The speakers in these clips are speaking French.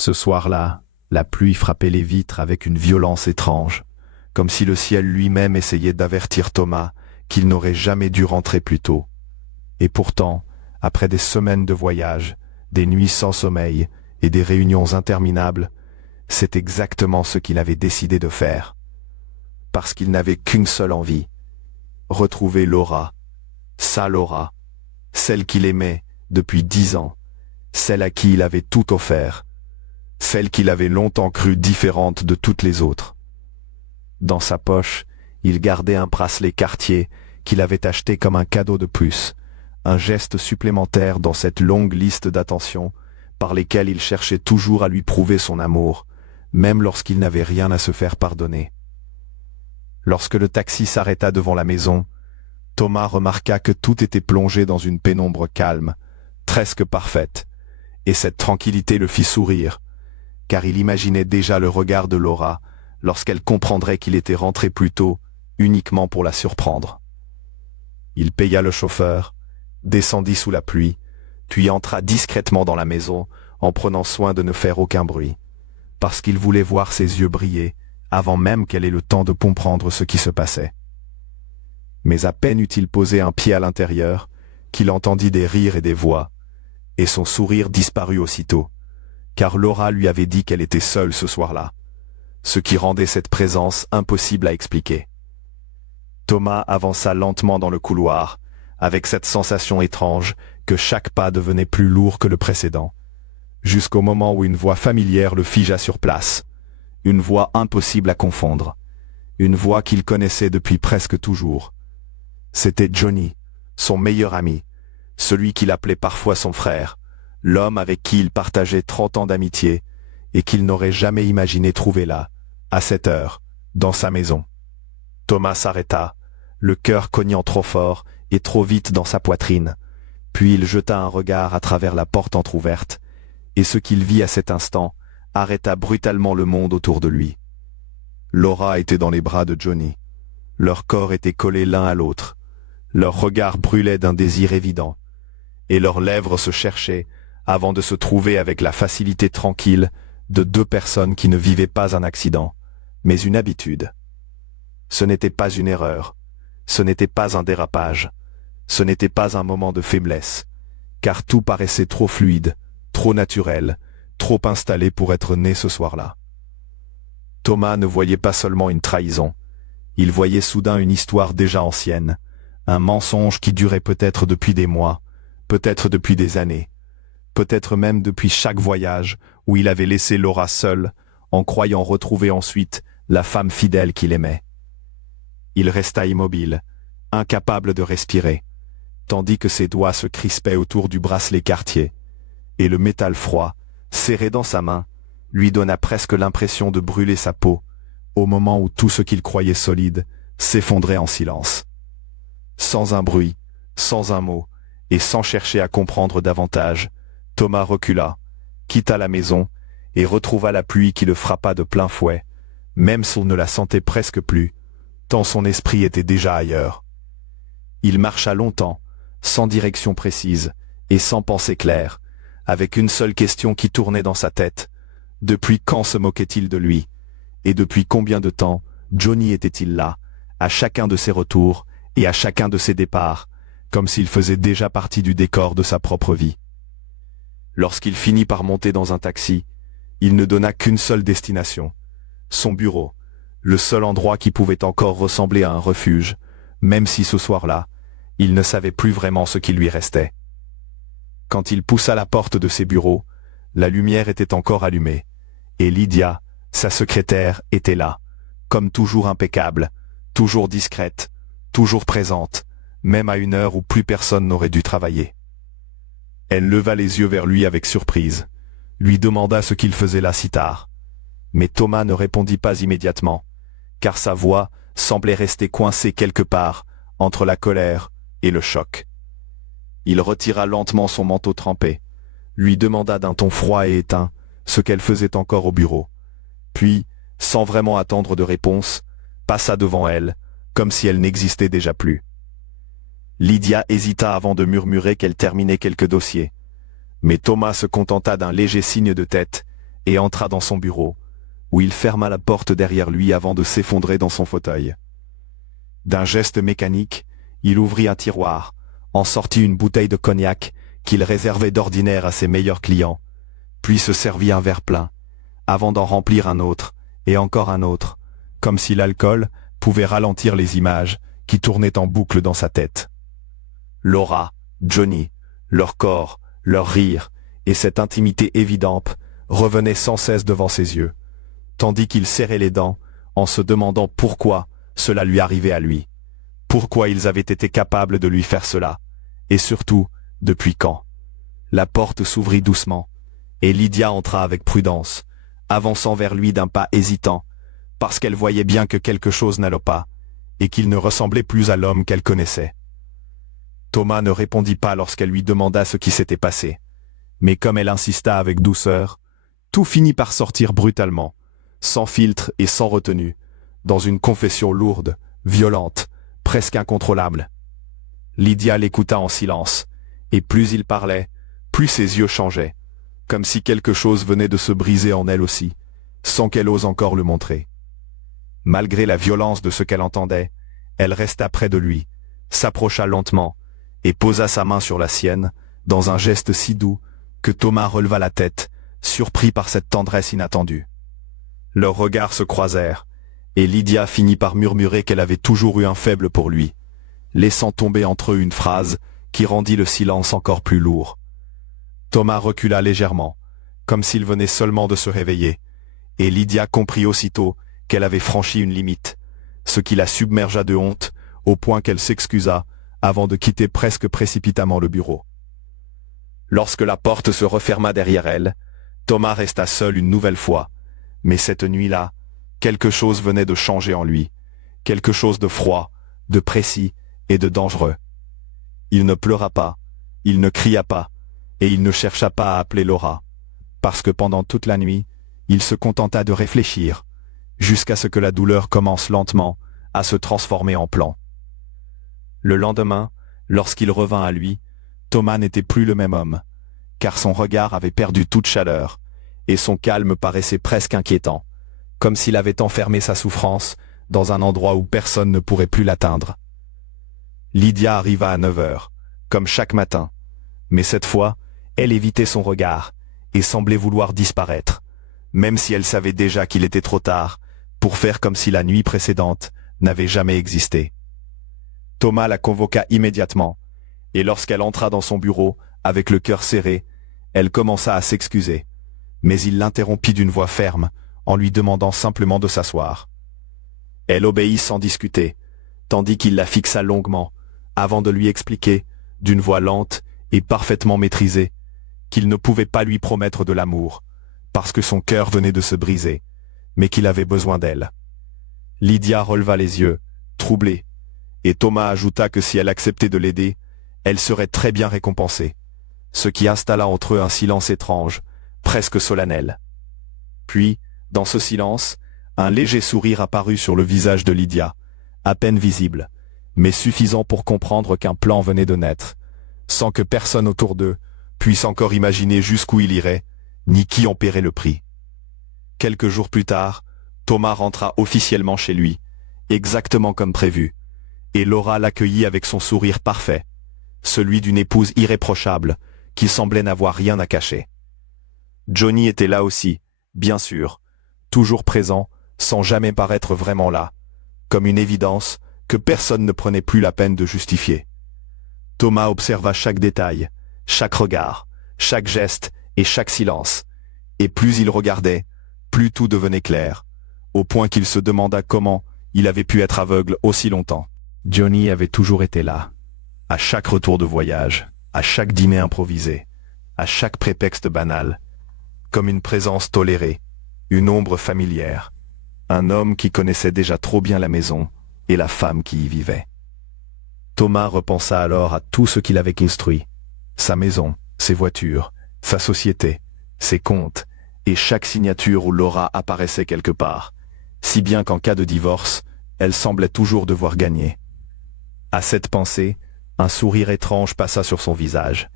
Ce soir-là, la pluie frappait les vitres avec une violence étrange, comme si le ciel lui-même essayait d'avertir Thomas qu'il n'aurait jamais dû rentrer plus tôt. Et pourtant, après des semaines de voyage, des nuits sans sommeil et des réunions interminables, c'est exactement ce qu'il avait décidé de faire. Parce qu'il n'avait qu'une seule envie, retrouver Laura, sa Laura, celle qu'il aimait depuis 10 ans, celle à qui il avait tout offert, celle qu'il avait longtemps crue différente de toutes les autres. Dans sa poche, il gardait un bracelet Cartier qu'il avait acheté comme un cadeau de plus, un geste supplémentaire dans cette longue liste d'attentions par lesquelles il cherchait toujours à lui prouver son amour, même lorsqu'il n'avait rien à se faire pardonner. Lorsque le taxi s'arrêta devant la maison, Thomas remarqua que tout était plongé dans une pénombre calme, presque parfaite, et cette tranquillité le fit sourire, car il imaginait déjà le regard de Laura lorsqu'elle comprendrait qu'il était rentré plus tôt, uniquement pour la surprendre. Il paya le chauffeur, descendit sous la pluie, puis entra discrètement dans la maison en prenant soin de ne faire aucun bruit, parce qu'il voulait voir ses yeux briller avant même qu'elle ait le temps de comprendre ce qui se passait. Mais à peine eut-il posé un pied à l'intérieur, qu'il entendit des rires et des voix, et son sourire disparut aussitôt, car Laura lui avait dit qu'elle était seule ce soir-là, ce qui rendait cette présence impossible à expliquer. Thomas avança lentement dans le couloir, avec cette sensation étrange que chaque pas devenait plus lourd que le précédent, jusqu'au moment où une voix familière le figea sur place, une voix impossible à confondre, une voix qu'il connaissait depuis presque toujours. C'était Johnny, son meilleur ami, celui qu'il appelait parfois son frère, l'homme avec qui il partageait 30 ans d'amitié et qu'il n'aurait jamais imaginé trouver là, à cette heure, dans sa maison. Thomas s'arrêta, le cœur cognant trop fort et trop vite dans sa poitrine, puis il jeta un regard à travers la porte entr'ouverte, et ce qu'il vit à cet instant arrêta brutalement le monde autour de lui. Laura était dans les bras de Johnny. Leurs corps étaient collés l'un à l'autre. Leurs regards brûlaient d'un désir évident, et leurs lèvres se cherchaient avant de se trouver avec la facilité tranquille de deux personnes qui ne vivaient pas un accident, mais une habitude. Ce n'était pas une erreur, ce n'était pas un dérapage, ce n'était pas un moment de faiblesse, car tout paraissait trop fluide, trop naturel, trop installé pour être né ce soir-là. Thomas ne voyait pas seulement une trahison, il voyait soudain une histoire déjà ancienne, un mensonge qui durait peut-être depuis des mois, peut-être depuis des années, peut-être même depuis chaque voyage où il avait laissé Laura seule, en croyant retrouver ensuite la femme fidèle qu'il aimait. Il resta immobile, incapable de respirer, tandis que ses doigts se crispaient autour du bracelet Cartier, et le métal froid, serré dans sa main, lui donna presque l'impression de brûler sa peau, au moment où tout ce qu'il croyait solide s'effondrait en silence. Sans un bruit, sans un mot, et sans chercher à comprendre davantage, Thomas recula, quitta la maison, et retrouva la pluie qui le frappa de plein fouet, même s'il ne la sentait presque plus, tant son esprit était déjà ailleurs. Il marcha longtemps, sans direction précise, et sans pensée claire, avec une seule question qui tournait dans sa tête. Depuis quand se moquait-il de lui? Et depuis combien de temps Johnny était-il là, à chacun de ses retours et à chacun de ses départs, comme s'il faisait déjà partie du décor de sa propre vie? Lorsqu'il finit par monter dans un taxi, il ne donna qu'une seule destination, son bureau, le seul endroit qui pouvait encore ressembler à un refuge, même si ce soir-là, il ne savait plus vraiment ce qui lui restait. Quand il poussa la porte de ses bureaux, la lumière était encore allumée, et Lydia, sa secrétaire, était là, comme toujours impeccable, toujours discrète, toujours présente, même à une heure où plus personne n'aurait dû travailler. Elle leva les yeux vers lui avec surprise, lui demanda ce qu'il faisait là si tard. Mais Thomas ne répondit pas immédiatement, car sa voix semblait rester coincée quelque part entre la colère et le choc. Il retira lentement son manteau trempé, lui demanda d'un ton froid et éteint ce qu'elle faisait encore au bureau, puis, sans vraiment attendre de réponse, passa devant elle, comme si elle n'existait déjà plus. Lydia hésita avant de murmurer qu'elle terminait quelques dossiers, mais Thomas se contenta d'un léger signe de tête et entra dans son bureau, où il ferma la porte derrière lui avant de s'effondrer dans son fauteuil. D'un geste mécanique, il ouvrit un tiroir, en sortit une bouteille de cognac qu'il réservait d'ordinaire à ses meilleurs clients, puis se servit un verre plein, avant d'en remplir un autre, et encore un autre, comme si l'alcool pouvait ralentir les images qui tournaient en boucle dans sa tête. Laura, Johnny, leur corps, leur rire, et cette intimité évidente revenaient sans cesse devant ses yeux, tandis qu'il serrait les dents en se demandant pourquoi cela lui arrivait à lui, pourquoi ils avaient été capables de lui faire cela, et surtout, depuis quand. La porte s'ouvrit doucement, et Lydia entra avec prudence, avançant vers lui d'un pas hésitant, parce qu'elle voyait bien que quelque chose n'allait pas, et qu'il ne ressemblait plus à l'homme qu'elle connaissait. Thomas ne répondit pas lorsqu'elle lui demanda ce qui s'était passé, mais comme elle insista avec douceur, tout finit par sortir brutalement, sans filtre et sans retenue, dans une confession lourde, violente, presque incontrôlable. Lydia l'écouta en silence, et plus il parlait, plus ses yeux changeaient, comme si quelque chose venait de se briser en elle aussi, sans qu'elle ose encore le montrer. Malgré la violence de ce qu'elle entendait, elle resta près de lui, s'approcha lentement, et posa sa main sur la sienne, dans un geste si doux, que Thomas releva la tête, surpris par cette tendresse inattendue. Leurs regards se croisèrent, et Lydia finit par murmurer qu'elle avait toujours eu un faible pour lui, laissant tomber entre eux une phrase qui rendit le silence encore plus lourd. Thomas recula légèrement, comme s'il venait seulement de se réveiller, et Lydia comprit aussitôt qu'elle avait franchi une limite, ce qui la submergea de honte, au point qu'elle s'excusa avant de quitter presque précipitamment le bureau. Lorsque la porte se referma derrière elle, Thomas resta seul une nouvelle fois, mais cette nuit-là, quelque chose venait de changer en lui, quelque chose de froid, de précis et de dangereux. Il ne pleura pas, il ne cria pas, et il ne chercha pas à appeler Laura, parce que pendant toute la nuit, il se contenta de réfléchir, jusqu'à ce que la douleur commence lentement à se transformer en plan. Le lendemain, lorsqu'il revint à lui, Thomas n'était plus le même homme, car son regard avait perdu toute chaleur, et son calme paraissait presque inquiétant, comme s'il avait enfermé sa souffrance dans un endroit où personne ne pourrait plus l'atteindre. Lydia arriva à 9 heures, comme chaque matin, mais cette fois, elle évitait son regard, et semblait vouloir disparaître, même si elle savait déjà qu'il était trop tard, pour faire comme si la nuit précédente n'avait jamais existé. Thomas la convoqua immédiatement, et lorsqu'elle entra dans son bureau, avec le cœur serré, elle commença à s'excuser, mais il l'interrompit d'une voix ferme, en lui demandant simplement de s'asseoir. Elle obéit sans discuter, tandis qu'il la fixa longuement, avant de lui expliquer, d'une voix lente et parfaitement maîtrisée, qu'il ne pouvait pas lui promettre de l'amour, parce que son cœur venait de se briser, mais qu'il avait besoin d'elle. Lydia releva les yeux, troublée, et Thomas ajouta que si elle acceptait de l'aider, elle serait très bien récompensée, ce qui installa entre eux un silence étrange, presque solennel. Puis, dans ce silence, un léger sourire apparut sur le visage de Lydia, à peine visible, mais suffisant pour comprendre qu'un plan venait de naître, sans que personne autour d'eux puisse encore imaginer jusqu'où il irait, ni qui en paierait le prix. Quelques jours plus tard, Thomas rentra officiellement chez lui, exactement comme prévu, et Laura l'accueillit avec son sourire parfait, celui d'une épouse irréprochable, qui semblait n'avoir rien à cacher. Johnny était là aussi, bien sûr, toujours présent, sans jamais paraître vraiment là, comme une évidence que personne ne prenait plus la peine de justifier. Thomas observa chaque détail, chaque regard, chaque geste et chaque silence, et plus il regardait, plus tout devenait clair, au point qu'il se demanda comment il avait pu être aveugle aussi longtemps. Johnny avait toujours été là, à chaque retour de voyage, à chaque dîner improvisé, à chaque prétexte banal, comme une présence tolérée, une ombre familière, un homme qui connaissait déjà trop bien la maison et la femme qui y vivait. Thomas repensa alors à tout ce qu'il avait instruit, sa maison, ses voitures, sa société, ses comptes, et chaque signature où Laura apparaissait quelque part, si bien qu'en cas de divorce, elle semblait toujours devoir gagner. À cette pensée, un sourire étrange passa sur son visage,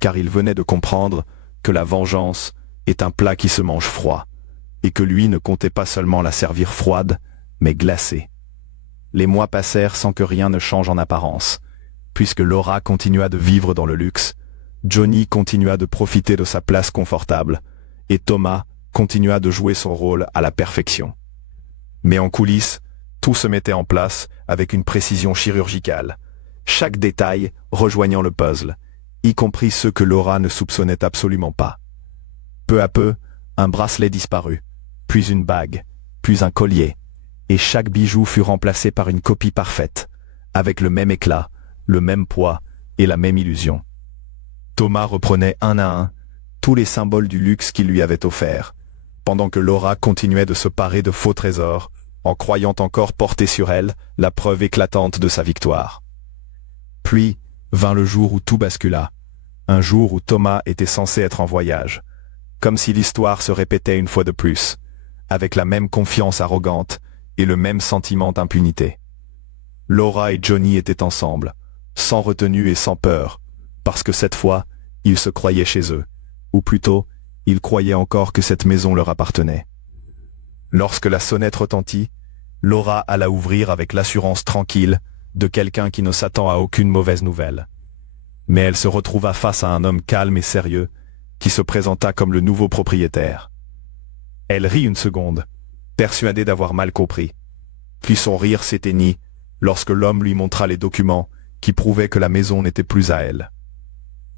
car il venait de comprendre que la vengeance est un plat qui se mange froid, et que lui ne comptait pas seulement la servir froide, mais glacée. Les mois passèrent sans que rien ne change en apparence. Puisque Laura continua de vivre dans le luxe, Johnny continua de profiter de sa place confortable, et Thomas continua de jouer son rôle à la perfection. Mais en coulisses, tout se mettait en place avec une précision chirurgicale, chaque détail rejoignant le puzzle, y compris ceux que Laura ne soupçonnait absolument pas. Peu à peu, un bracelet disparut, puis une bague, puis un collier, et chaque bijou fut remplacé par une copie parfaite, avec le même éclat, le même poids et la même illusion. Thomas reprenait un à un tous les symboles du luxe qu'il lui avait offert, pendant que Laura continuait de se parer de faux trésors, en croyant encore porter sur elle la preuve éclatante de sa victoire. Puis vint le jour où tout bascula, un jour où Thomas était censé être en voyage, comme si l'histoire se répétait une fois de plus, avec la même confiance arrogante et le même sentiment d'impunité. Laura et Johnny étaient ensemble, sans retenue et sans peur, parce que cette fois, ils se croyaient chez eux, ou plutôt, ils croyaient encore que cette maison leur appartenait. Lorsque la sonnette retentit, Laura alla ouvrir avec l'assurance tranquille de quelqu'un qui ne s'attend à aucune mauvaise nouvelle. Mais elle se retrouva face à un homme calme et sérieux, qui se présenta comme le nouveau propriétaire. Elle rit une seconde, persuadée d'avoir mal compris. Puis son rire s'éteignit lorsque l'homme lui montra les documents qui prouvaient que la maison n'était plus à elle.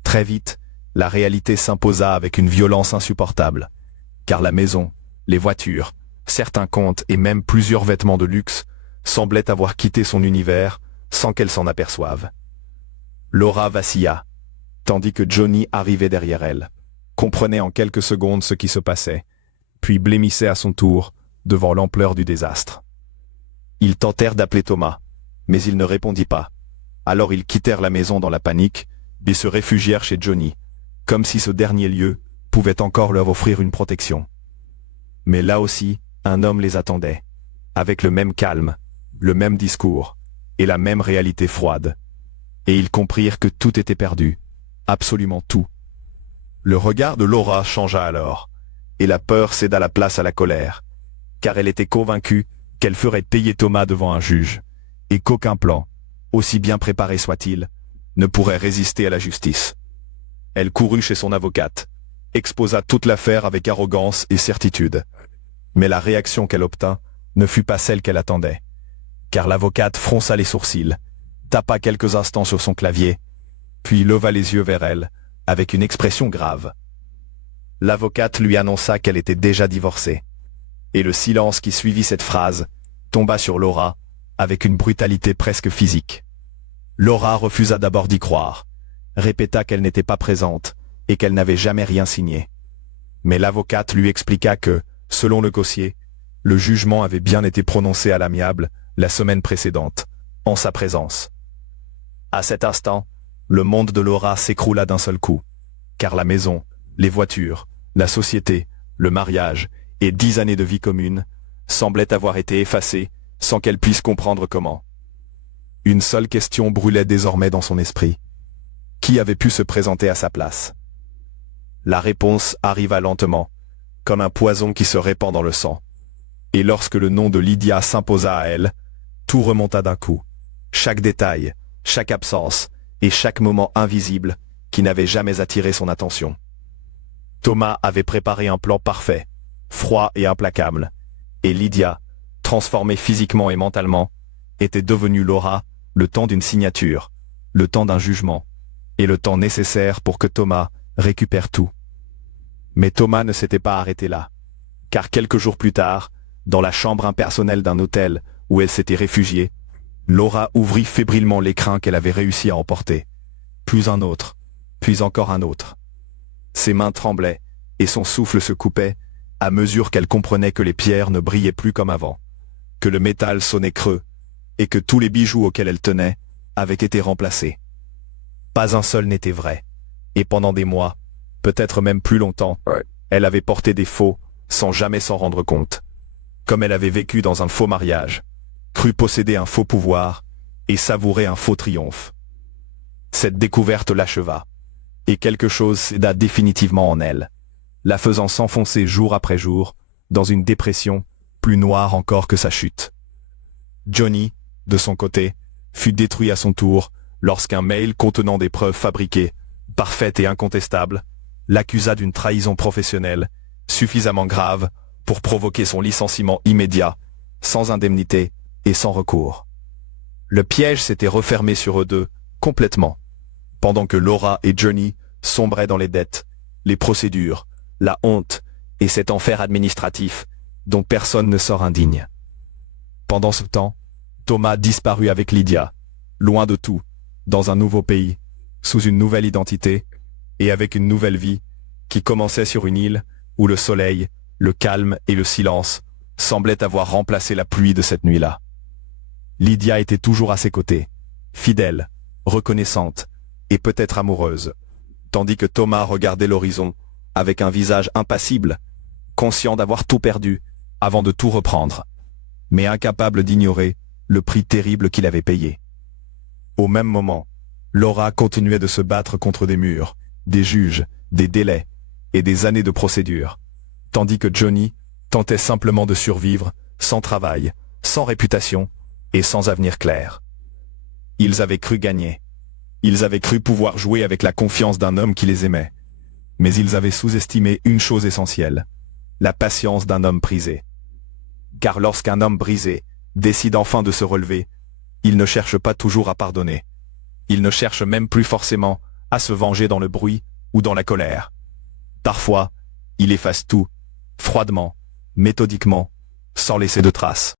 Très vite, la réalité s'imposa avec une violence insupportable, car la maison, les voitures, certains comptes et même plusieurs vêtements de luxe semblaient avoir quitté son univers sans qu'elle s'en aperçoive. Laura vacilla, tandis que Johnny arrivait derrière elle, comprenait en quelques secondes ce qui se passait, puis blêmissait à son tour devant l'ampleur du désastre. Ils tentèrent d'appeler Thomas, mais il ne répondit pas. Alors ils quittèrent la maison dans la panique et se réfugièrent chez Johnny, comme si ce dernier lieu pouvait encore leur offrir une protection. Mais là aussi, un homme les attendait, avec le même calme, le même discours et la même réalité froide. Et ils comprirent que tout était perdu, absolument tout. Le regard de Laura changea alors, et la peur céda la place à la colère, car elle était convaincue qu'elle ferait payer Thomas devant un juge, et qu'aucun plan, aussi bien préparé soit-il, ne pourrait résister à la justice. Elle courut chez son avocate, exposa toute l'affaire avec arrogance et certitude. Mais la réaction qu'elle obtint ne fut pas celle qu'elle attendait, car l'avocate fronça les sourcils, tapa quelques instants sur son clavier, puis leva les yeux vers elle, avec une expression grave. L'avocate lui annonça qu'elle était déjà divorcée, et le silence qui suivit cette phrase tomba sur Laura avec une brutalité presque physique. Laura refusa d'abord d'y croire, répéta qu'elle n'était pas présente et qu'elle n'avait jamais rien signé. Mais l'avocate lui expliqua que, selon le dossier, le jugement avait bien été prononcé à l'amiable la semaine précédente, en sa présence. À cet instant, le monde de Laura s'écroula d'un seul coup, car la maison, les voitures, la société, le mariage et 10 années de vie commune semblaient avoir été effacés sans qu'elle puisse comprendre comment. Une seule question brûlait désormais dans son esprit. Qui avait pu se présenter à sa place? La réponse arriva lentement, comme un poison qui se répand dans le sang. Et lorsque le nom de Lydia s'imposa à elle, tout remonta d'un coup. Chaque détail, chaque absence et chaque moment invisible qui n'avait jamais attiré son attention. Thomas avait préparé un plan parfait, froid et implacable, et Lydia, transformée physiquement et mentalement, était devenue Laura le temps d'une signature, le temps d'un jugement, et le temps nécessaire pour que Thomas récupère tout. Mais Thomas ne s'était pas arrêté là, car quelques jours plus tard, dans la chambre impersonnelle d'un hôtel où elle s'était réfugiée, Laura ouvrit fébrilement l'écrin qu'elle avait réussi à emporter. Puis un autre, puis encore un autre. Ses mains tremblaient, et son souffle se coupait, à mesure qu'elle comprenait que les pierres ne brillaient plus comme avant, que le métal sonnait creux, et que tous les bijoux auxquels elle tenait avaient été remplacés. Pas un seul n'était vrai, et pendant des mois, peut-être même plus longtemps, elle avait porté des faux, sans jamais s'en rendre compte. Comme elle avait vécu dans un faux mariage, cru posséder un faux pouvoir, et savourer un faux triomphe. Cette découverte l'acheva, et quelque chose céda définitivement en elle. la faisant s'enfoncer jour après jour, dans une dépression plus noire encore que sa chute. Johnny, de son côté, fut détruit à son tour lorsqu'un mail contenant des preuves fabriquées, parfaites et incontestables, l'accusa d'une trahison professionnelle suffisamment grave pour provoquer son licenciement immédiat, sans indemnité et sans recours. Le piège s'était refermé sur eux deux, complètement, pendant que Laura et Johnny sombraient dans les dettes, les procédures, la honte et cet enfer administratif dont personne ne sort indigne. Pendant ce temps, Thomas disparut avec Lydia, loin de tout, dans un nouveau pays, sous une nouvelle identité et avec une nouvelle vie qui commençait sur une île où le soleil, le calme et le silence semblaient avoir remplacé la pluie de cette nuit-là. Lydia était toujours à ses côtés, fidèle, reconnaissante et peut-être amoureuse, tandis que Thomas regardait l'horizon avec un visage impassible, conscient d'avoir tout perdu avant de tout reprendre, mais incapable d'ignorer le prix terrible qu'il avait payé. Au même moment, Laura continuait de se battre contre des murs, des juges, des délais et des années de procédure, tandis que Johnny tentait simplement de survivre, sans travail, sans réputation et sans avenir clair. Ils avaient cru gagner. Ils avaient cru pouvoir jouer avec la confiance d'un homme qui les aimait. Mais ils avaient sous-estimé une chose essentielle, la patience d'un homme prisé. Car lorsqu'un homme brisé décide enfin de se relever, il ne cherche pas toujours à pardonner. Il ne cherche même plus forcément à se venger dans le bruit ou dans la colère. Parfois, il efface tout, froidement, méthodiquement, sans laisser de traces.